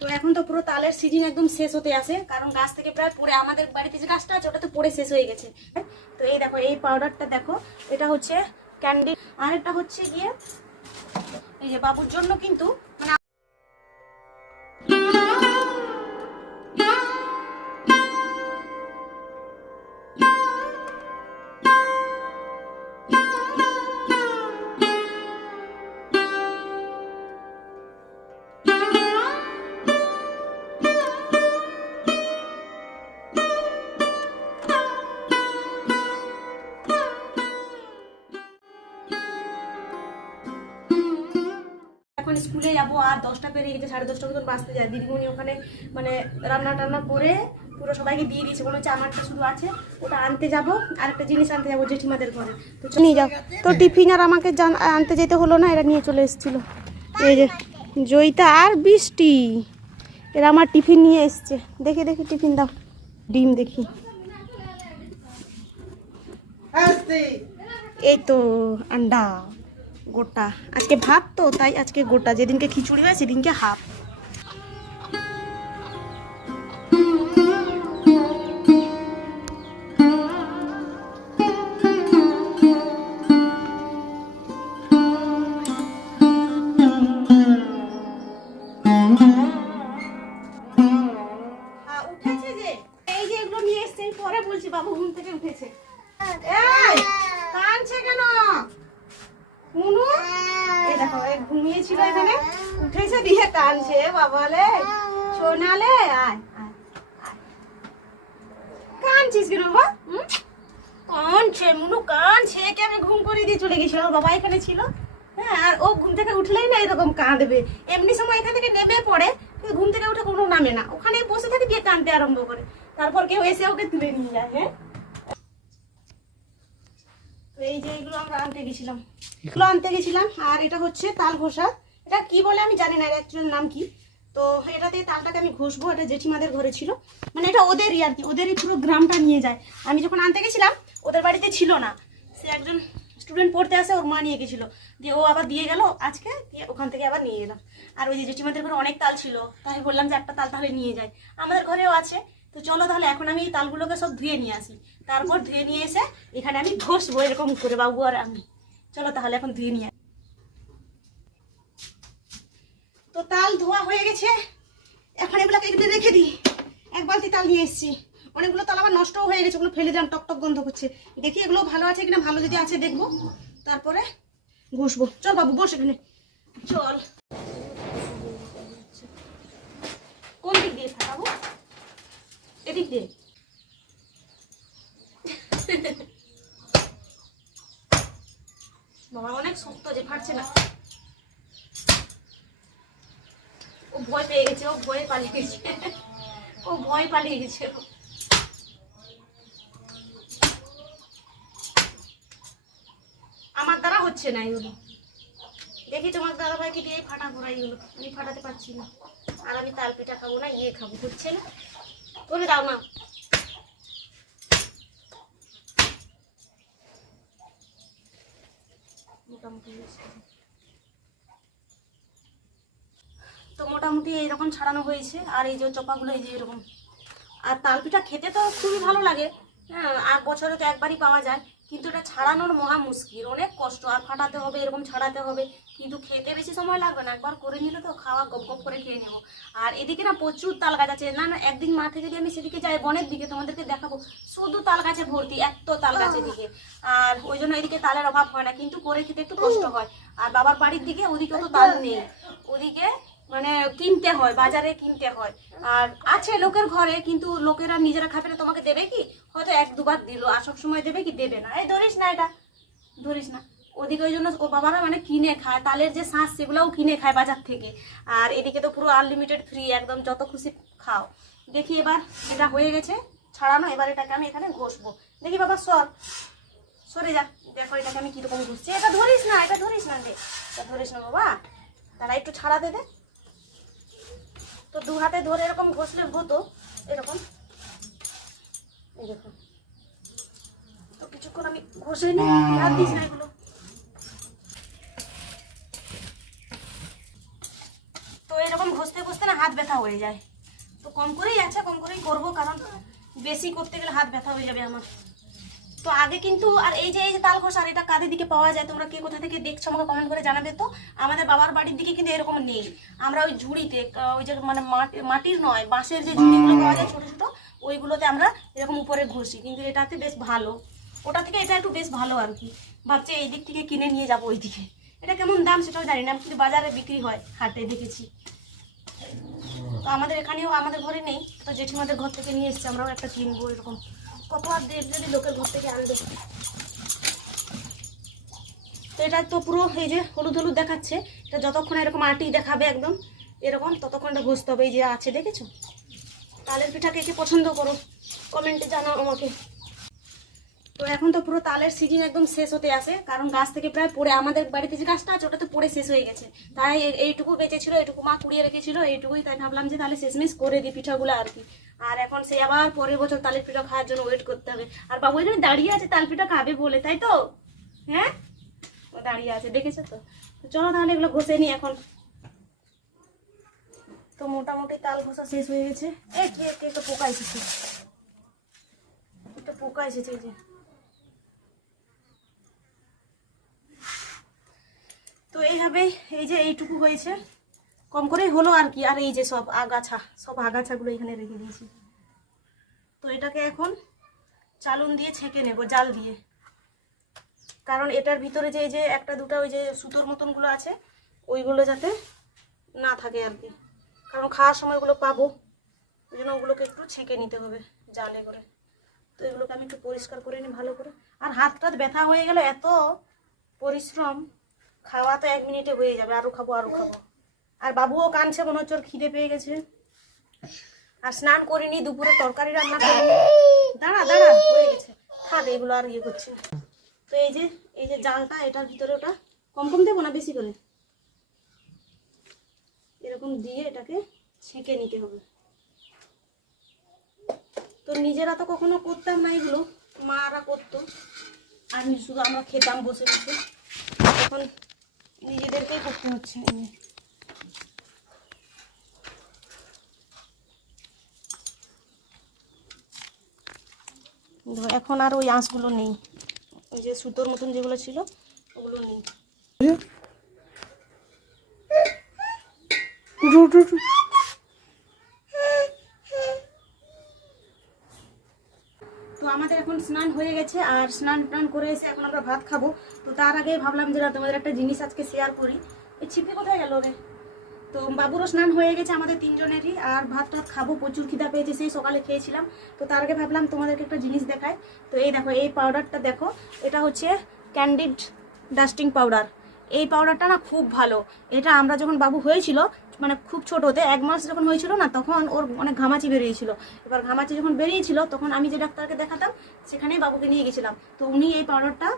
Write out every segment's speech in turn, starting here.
তো এখন তো পুরো তালের সিজন একদম শেষ হতে আসে কারণ গাছ থেকে প্রায় পড়ে, আমাদের বাড়িতে যে গাছটা আছে ওটা তো পরে শেষ হয়ে গেছে। তো এই দেখো, এই পাউডারটা দেখো, এটা হচ্ছে ক্যান্ডি আর এটা হচ্ছে গিয়ে, এই যে বাবুর জন্য কিন্তু মানে এখন স্কুলে যাব আর দশটা পেরিয়ে গেছে সাড়ে দশটা মতন বাঁচতে যায়। দিদিমণি ওখানে মানে রান্না টান্না করে পুরো সবাইকে দিয়ে দিয়েছে কোনো হচ্ছে আমারটা শুধু আছে ওটা আনতে যাব আর একটা জিনিস আনতে যাব জেঠিমাদের ঘরে। তো চল- নিয়ে যাও। তো টিফিন আর আমাকে জান- আনতে যেতে হলো না এরা নিয়ে চলে এসেছিল। এই যে জয়িতা আর বৃষ্টি এরা আমার টিফিন নিয়ে এসছে। দেখি দেখি টিফিন দাও। ডিম দেখি। এই তো আন্ডা। গোটা। আজকে ভাত তো তাই আজকে গোটা। যেদিনকে খিচুড়ি হয় সেদিনকে হাফ। ঘুমিয়েছিল এখানে? উঠেছে দিয়ে কাঁদছে বাবালে সোনালে আয় আয়। কেন, বাবা? কাঁদছে, মুনু, কাঁদছে। কে আমি ঘুম করে দিয়ে চলে গেছিলাম বাবা এখানে ছিল। হ্যাঁ আর ও ঘুম থেকে উঠলেই না এরকম কাঁদবে। এমনি সময় এখান থেকে নেমে পড়ে ঘুম থেকে উঠে কোনো নামে না। ওখানে বসে থাকে দিয়ে কাঁদতে আরম্ভ করে। তারপর কেউ এসে ওকে তুলে নিয়ে যায় হ্যাঁ? তো এই যে এগুলো আমরা আনতে গেছিলাম। এগুলো আনতে গেছিলাম আর এটা হচ্ছে তাল ঘষা। এটা কি বলে আমি জানি না অ্যাকচুয়াল নাম কি। তো এটাতে তালটাকে আমি ঘষবো এটা জেঠিমাদের ঘরে ছিল। মানে এটা ওদেরই আর কি ওদেরই পুরো গ্রামটা নিয়ে যায়। আমি যখন আনতে গেছিলাম ওদের বাড়িতে ছিল না। সে একজন স্টুডেন্ট পড়তে আসে ওর মা নিয়ে গেছিল। দিয়ে ও আবার দিয়ে গেল আজকে দিয়ে ওখান থেকে আবার নিয়ে এলাম। আর ওই যে জেঠিমাদের ঘরে অনেক তাল ছিল তাই বললাম যে একটা তাল তাহলে নিয়ে যাই। আমাদের ঘরেও আছে তো চলো তাহলে এখন আমি এই তালগুলোকে সব ধুয়ে নিয়ে আসি। তারপর ধুয়ে নিয়ে এসে এখানে আমি ঘষবো এরকম করে, বাবু আর আমি। চলো তাহলে এখন ধুয়ে নিয়ে। তো তাল ধোয়া হয়ে গেছে। এখন এগুলোকে এখানে রেখে দিই। এক বালতি তাল নিয়ে এসেছি। অনেকগুলো তাল আবার নষ্টও হয়ে গেছে, ওগুলো ফেলে দিলাম, টক টক গন্ধ করছে। দেখি এগুলো ভালো আছে কিনা, ভালো যদি আছে দেখব। তারপরে ঘষবো। চল বাবু, বস এখানে। চল কোন দিক দিয়ে ফাটাবো এদিক। দিয়ে বাবা, অনেক শক্ত যে, ফাটছে না। ও ভয় পেয়ে গেছে, ও ভয়ে পালিয়ে গেছে। ও ভয় পালিয়ে গেছে। আমার দ্বারা হচ্ছে না এগুলো। দেখি তোমার দাদা ভাইকে দিয়ে ফাটা ঘোরা এগুলো। আমি ফাটাতে পারছি না। আর আমি তাল পিঠা খাব না ইয়ে খাব হচ্ছে না? করে দাও না। তো মোটামুটি এইরকম ছাড়ানো হয়েছে, আর এই যে চপাগুলো, এই যে এরকম। আর তালপিঠা খেতে তো খুবই ভালো লাগে। হ্যাঁ আর বছরে তো একবারই পাওয়া যায়। কিন্তু এটা ছাড়ানোর মহা মুশকিল। অনেক কষ্ট আর ফাটাতে হবে এরকম ছাড়াতে হবে। কিন্তু খেতে বেশি সময় লাগবে না একবার করে নিলে তো খাওয়া গপ গপ করে খেয়ে নেব। আর এদিকে না প্রচুর তাল গাছ আছে। না না একদিন মাঠে যদি আমি সেদিকে যাই বনের দিকে তোমাদেরকে দেখাবো। শুধু তাল গাছে ভর্তি এত তাল গাছের দিকে আর ওই জন্য এদিকে তালের অভাব হয় না কিন্তু করে খেতে একটু কষ্ট হয়। আর বাবার বাড়ির দিকে ওদিকে তো তাল নেই। ওদিকে মানে কিনতে হয়, বাজারে কিনতে হয়। আর আছে লোকের ঘরে, কিন্তু লোকেরা নিজেরা খাবে না, তোমাকে দেবে কি? হয়তো এক দুবার দিল, আর সব সময় দেবে কি? দেবে না। এই ধরিস না এটা, ধরিস না। ওদিকে ওই জন্য ও বাবারা মানে কিনে খায়, তালের যে শাঁস, সেগুলোও কিনে খায় বাজার থেকে। আর এদিকে তো পুরো আনলিমিটেড ফ্রি একদম যত খুশি খাও। দেখি এবার এটা হয়ে গেছে ছাড়ানো এবার এটাকে আমি এখানে ঘষবো। দেখি বাবা, সর। সরে যা, দেখো এটাকে আমি কীরকম ঘুরছি। এটা ধরিস না, এটা ধরিস না, দে। এটা ধরিস না বাবা। তারা একটু ছাড়াতে দে। তো দু হাতে ধরে এরকম ঘষলে হতো, এরকম। তো কিছুক্ষণ আমি ঘষে নিই না তো এরকম ঘষতে বসতে না হাত ব্যথা হয়ে যায়। তো কম করেই আছে, কম করেই করব, কারণ বেশি করতে গেলে হাত ব্যথা হয়ে যাবে আমার। তো আগে কিন্তু আর এই যে এই যে তাল খোসার এটা কাদের দিকে পাওয়া যায়, তোমরা কে কোথা থেকে দেখছ আমাকে কমেন্ট করে জানাবে তো? আমাদের বাবার বাড়ির দিকে কিন্তু এরকম নেই। আমরা ওই ঝুড়িতে ওই যে মানে মাটির নয়, বাঁশের যে ঝুড়িগুলো পাওয়া যায় ছোটো ছোটো, ওইগুলোতে আমরা এরকম উপরে ঘষি। কিন্তু এটাতে বেশ ভালো। ওটা থেকে এটা একটু বেশ ভালো আর কি। ভাবছি এই দিক থেকে কিনে নিয়ে যাব ওই দিকে এটা কেমন দাম সেটাও জানি না। কিন্তু বাজারে বিক্রি হয়, হাটে দেখেছি। তো আমাদের এখানেও আমাদের ঘরে নেই। তো জেঠিমাদের ঘর থেকে নিয়ে এসেছি, আমরাও একটা কিনবো এরকম। কত আর দেড় যদি লোকের ঘর থেকে আনবে? তো এটা তো পুরো এই যে হলুদ হলুদ দেখাচ্ছে। এটা যতক্ষণ এরকম আটি দেখাবে একদম, এরকম ততক্ষণ এটা ঘষতে হবে। এই যে আছে, দেখেছ? তালের পিঠা কে কে পছন্দ করো? কমেন্টে জানাও আমাকে। তো এখন তো পুরো তালের সিজন একদম শেষ হতে আসে কারণ গাছ থেকে প্রায় পড়ে, আমাদের বাড়িতে যে গাছটা আছে, ওটা তো পড়ে শেষ হয়ে গেছে। তাই এইটুকু বেঁচেছিল, এইটুকু মা কুড়িয়ে রেখেছিল, এইটুকুই তাই ভাবলাম যে তাহলে শেষমেশ করে দিই পিঠাগুলো আর কি। আর এখন সে আবার পরের বছর তালের পিঠা খাওয়ার জন্য ওয়েট করতে হবে। আর বাবু এখানে দাঁড়িয়ে আছে, তাল পিঠা খাবে বলে, তাই তো? হ্যাঁ? ও দাঁড়িয়ে আছে, দেখেছ তো? চলো তাহলে এগুলো ঘষে নিই এখন। তো মোটামুটি তাল ঘষা শেষ হয়ে গেছে। এ, কি একটা পোকা এসেছে? একটা পোকা এসেছে যে? তো এইভাবে এই যে এইটুকু হয়েছে, কম করেই হলো আর কি। আর এই যে সব আগাছা, সব আগাছাগুলো এখানে রেখে দিয়েছি। তো এটাকে এখন চালুন দিয়ে ছেঁকে নেব, জাল দিয়ে। কারণ এটার ভিতরে যে এই যে একটা দুটা ওই যে সুতোর মতনগুলো আছে, ওইগুলো যাতে না থাকে আর কি। কারণ খাওয়ার সময় ওগুলো পাবো, ওই জন্য ওগুলোকে একটু ছেঁকে নিতে হবে জালে করে। তো এগুলোকে আমি একটু পরিষ্কার করে নিই ভালো করে। আর হাত টাত ব্যথা হয়ে গেলে এত পরিশ্রম খাওয়া তো এক মিনিটে হয়ে যাবে, আরও খাব আরও খাব। আর বাবুও কানছে মনে হচ্ছে, ওর খিদে পেয়ে গেছে। আর স্নান করিনি, দুপুরে তরকারি রান্না করব দাঁড়া দাঁড়া, হয়ে গেছে। থাক, এগুলো আর ইয়ে করছি। তো এই যে এই যে জালটা, এটার ভিতরে ওটা কম কম দেবো না বেশি করে? এরকম দিয়ে এটাকে ছেঁকে নিতে হবে। তো নিজেরা তো কখনো করতাম না এগুলো, মারা করতো। আর শুধু আমরা খেতাম বসে বসে। এখন নিজেদেরকেই করতে হচ্ছে এখন আর ওই আঁশগুলো নেই। ওই যে সুতোর মতন যেগুলো ছিল, ওগুলো নেই। তো আমাদের এখন স্নান হয়ে গেছে আর স্নান টান করে এসে এখন আমরা ভাত খাব। তো তার আগে ভাবলাম যে তোমাদের একটা জিনিস আজকে শেয়ার করি। এই ছিপি কোথায় গেল রে? তো বাবুরও স্নান হয়ে গেছে আমাদের তিনজনেরই, আর ভাত টাত খাব, প্রচুর খিদা পেয়েছে, সেই সকালে খেয়েছিলাম। তো তার আগে ভাবলাম তোমাদেরকে একটা জিনিস দেখায় তো এই দেখো, এই পাউডারটা দেখো, এটা হচ্ছে ক্যান্ডিড ডাস্টিং পাউডার এই পাউডারটা না খুব ভালো। এটা আমরা যখন বাবু হয়েছিল মানে খুব ছোটোতে এক মাস যখন হয়েছিল না, তখন ওর অনেক ঘামাচি বেরিয়েছিল। এবার ঘামাচি যখন বেরিয়েছিল, তখন আমি যে ডাক্তারকে দেখাতাম, সেখানেই বাবুকে নিয়ে গেছিলাম। তো উনি এই পাউডারটা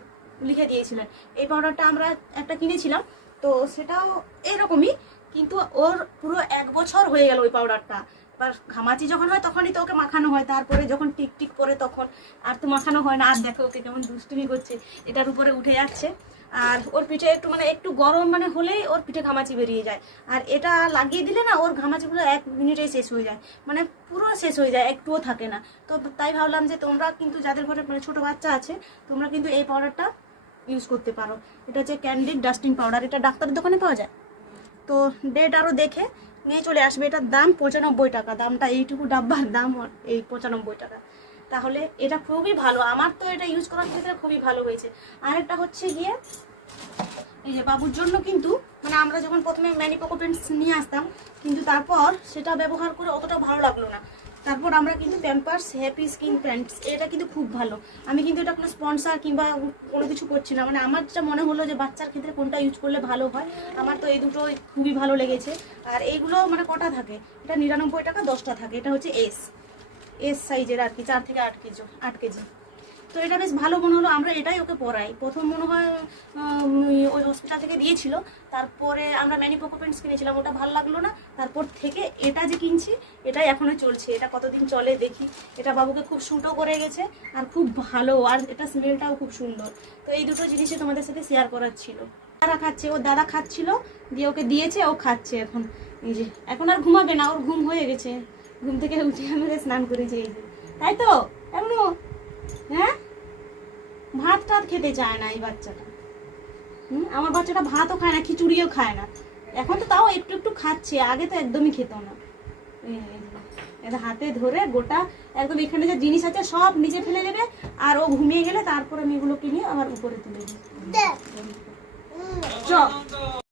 লিখে দিয়েছিলেন। এই পাউডারটা আমরা একটা কিনেছিলাম, তো সেটাও এরকমই, কিন্তু ওর পুরো এক বছর হয়ে গেল ওই পাউডারটা এবার ঘামাচি যখন হয়, তখনই তো ওকে মাখানো হয়। তারপরে যখন টিকটিক টিক করে তখন, আর তো মাখানো হয় না। আর দেখো ওকে কেমন দুষ্টুমি করছে। এটার উপরে উঠে যাচ্ছে। আর ওর পিঠে একটু মানে একটু গরম মানে হলেই ওর পিঠে ঘামাচি বেরিয়ে যায়। আর এটা লাগিয়ে দিলে না ওর ঘামাচিগুলো এক মিনিটেই শেষ হয়ে যায়। মানে পুরো শেষ হয়ে যায়, একটুও থাকে না। তো তাই ভাবলাম যে তোমরা কিন্তু যাদের ঘরে মানে ছোটো বাচ্চা আছে, তোমরা কিন্তু এই পাউডারটা ইউজ করতে পারো। এটা হচ্ছে ক্যান্ডিড ডাস্টিং পাউডার এটা ডাক্তারের দোকানে পাওয়া যায়? তো ডেট আরও দেখে নিয়ে চলে আসবে। এটার দাম পঁচানব্বই টাকা, দামটা এইটুকু ডাব্বার দাম, এই পঁচানব্বই টাকা। তাহলে এটা খুবই ভালো। আমার তো এটা ইউজ করার ক্ষেত্রে খুবই ভালো হয়েছে। আরেকটা হচ্ছে গিয়ে, এই যে বাবুর জন্য কিন্তু মানে আমরা যখন প্রথমে ম্যানিপোকো পেন্টস নিয়ে আসতাম, কিন্তু তারপর সেটা ব্যবহার করে অতটা ভালো লাগল না। তারপর আমরা কিন্তু প্যাম্পার্স হ্যাপি স্কিন প্যান্টস এটা কিন্তু খুব ভালো। আমি কিন্তু এটা কোনো স্পন্সার কিংবা কোনো কিছু করছি না। মানে আমার যেটা মনে হলো যে বাচ্চার ক্ষেত্রে কোনটা ইউজ করলে ভালো হয়, আমার তো এই দুটো খুবই ভালো লেগেছে। আর এইগুলো মানে কটা থাকে? এটা নিরানব্বই টাকা, দশটা থাকে। এটা হচ্ছে এস এস সাইজের আর কি, চার থেকে আট কেজি আট কেজি। তো এটা বেশ ভালো মনে হলো, আমরা এটাই ওকে পড়াই। প্রথম মনে হয় ওই হসপিটাল থেকে দিয়েছিল, তারপরে আমরা ম্যানিপোকো পেন্টস কিনেছিলাম, ওটা ভালো লাগল না। তারপর থেকে এটা যে কিনছি, এটাই এখনও চলছে। এটা কতদিন চলে দেখি। এটা বাবুকে খুব সুটও করে গেছে, আর খুব ভালো, আর এটা স্মেলটাও খুব সুন্দর। তো এই দুটো জিনিসই তোমাদের সাথে শেয়ার করার ছিল। দাদা খাচ্ছে ওর দাদা খাচ্ছিল, দিয়ে ওকে দিয়েছে, ও খাচ্ছে এখন। এই যে, এখন আর ঘুমাবে না, ওর ঘুম হয়ে গেছে। ঘুম থেকে উঠে আমাকে স্নান করেছে এই তাই তো? এখনও হ্যাঁ? ভাত টাত খেতে চায় না এই বাচ্চাটা। হুম? আমার বাচ্চাটা ভাতও খায় না খিচুড়িও খায় না। এখন তো তাও একটু একটু খাচ্ছে আগে তো একদমই খেত না। এটা হাতে ধরে গোটা একদম এখানে যে জিনিস আছে সব নিচে ফেলে দেবে আর ও ঘুমিয়ে গেলে তারপর আমি এগুলো কিনে আবার উপরে তুলে দিই। চ।